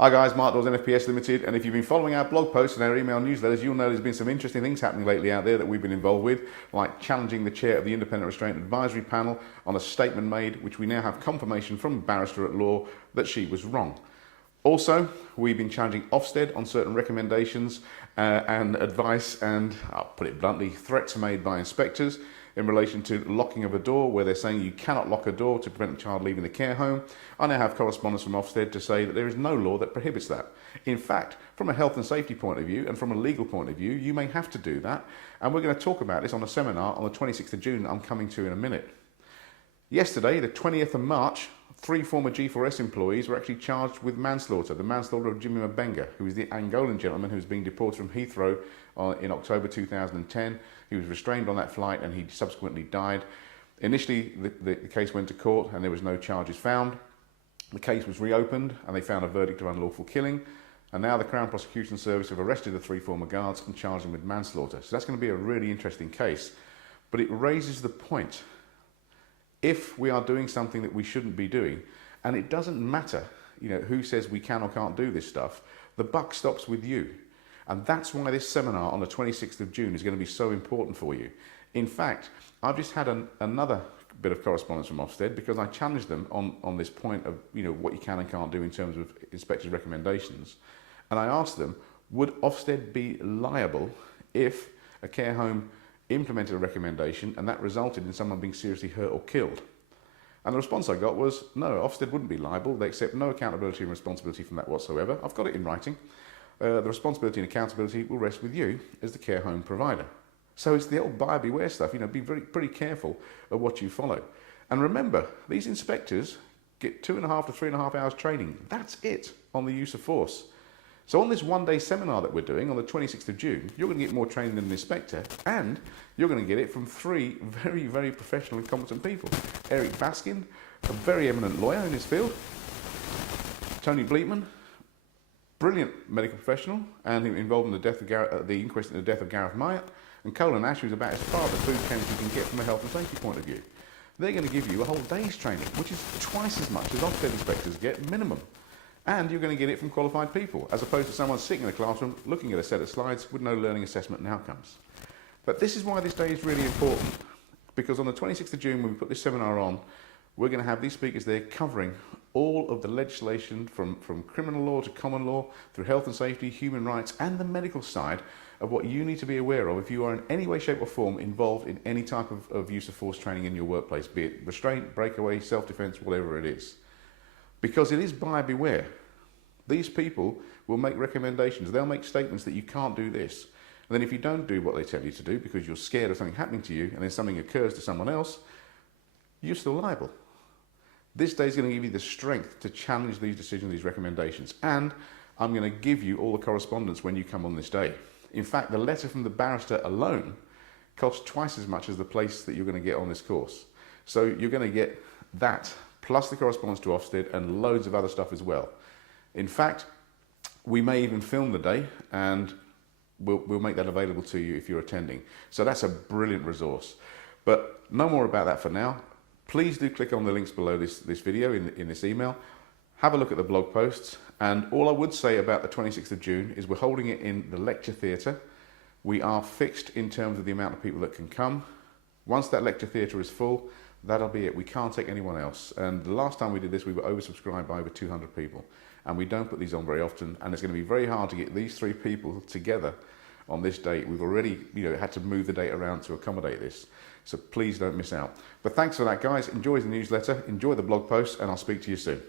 Hi guys, Mark Dawes, NFPS Limited, and if you've been following our blog posts and our email newsletters, you'll know there's been some interesting things happening lately out there that we've been involved with, like challenging the chair of the Independent Restraint Advisory Panel on a statement made, which we now have confirmation from a barrister at law that she was wrong. Also, we've been challenging Ofsted on certain recommendations and advice and, I'll put it bluntly, threats made by inspectors in relation to locking of a door, where they're saying you cannot lock a door to prevent a child leaving the care home. I now have correspondence from Ofsted to say that there is no law that prohibits that. In fact, from a health and safety point of view and from a legal point of view, you may have to do that. And we're going to talk about this on a seminar on the 26th of June that I'm coming to in a minute. Yesterday, the 20th of March, 3 former G4S employees were actually charged with manslaughter, the manslaughter of Jimmy Mabenga, who is the Angolan gentleman who was being deported from Heathrow in October 2010. He was restrained on that flight and he subsequently died. Initially, the case went to court and there was no charges found. The case was reopened and they found a verdict of unlawful killing. And now the Crown Prosecution Service have arrested the 3 former guards and charged them with manslaughter. So that's going to be a really interesting case. But it raises the point. If we are doing something that we shouldn't be doing, and it doesn't matter, who says we can or can't do this stuff, the buck stops with you. And that's why this seminar on the 26th of June is going to be so important for you. In fact, I've just had another bit of correspondence from Ofsted because I challenged them on this point of what you can and can't do in terms of inspectors' recommendations. And I asked them, would Ofsted be liable if a care home implemented a recommendation and that resulted in someone being seriously hurt or killed? And the response I got was, no, Ofsted wouldn't be liable. They accept no accountability and responsibility from that whatsoever. I've got it in writing. The responsibility and accountability will rest with you as the care home provider. So it's the old buyer beware stuff, be pretty careful of what you follow. And remember, these inspectors get 2.5 to 3.5 hours training. That's it on the use of force. So on this one-day seminar that we're doing on the 26th of June, you're going to get more training than an inspector, and you're going to get it from 3 very, very professional and competent people. Eric Baskin, a very eminent lawyer in his field. Tony Bleetman, brilliant medical professional and involved in the inquest into the death of Gareth Myatt, and Colin Ash, who's about as far as a food chemist you can get from a health and safety point of view. They're going to give you a whole day's training, which is twice as much as Ofsted inspectors get minimum. And you're going to get it from qualified people, as opposed to someone sitting in a classroom looking at a set of slides with no learning assessment and outcomes. But this is why this day is really important, because on the 26th of June, when we put this seminar on, we're going to have these speakers there covering all of the legislation from criminal law to common law, through health and safety, human rights, and the medical side of what you need to be aware of if you are in any way, shape or form involved in any type of use of force training in your workplace, be it restraint, breakaway, self-defense, whatever it is. Because it is buyer beware. These people will make recommendations. They'll make statements that you can't do this. And then if you don't do what they tell you to do because you're scared of something happening to you and then something occurs to someone else, you're still liable. This day is going to give you the strength to challenge these decisions, these recommendations. And I'm going to give you all the correspondence when you come on this day. In fact, the letter from the barrister alone costs twice as much as the place that you're going to get on this course. So you're going to get that, plus the correspondence to Ofsted and loads of other stuff as well. In fact, we may even film the day and we'll make that available to you if you're attending. So that's a brilliant resource. But no more about that for now. Please do click on the links below this video in this email. Have a look at the blog posts. And all I would say about the 26th of June is we're holding it in the lecture theatre. We are fixed in terms of the amount of people that can come. Once that lecture theatre is full, that'll be it. We can't take anyone else. And the last time we did this, we were oversubscribed by over 200 people. And we don't put these on very often. And it's going to be very hard to get these 3 people together on this date. We've already had to move the date around to accommodate this. So please don't miss out. But thanks for that, guys. Enjoy the newsletter, enjoy the blog post, and I'll speak to you soon.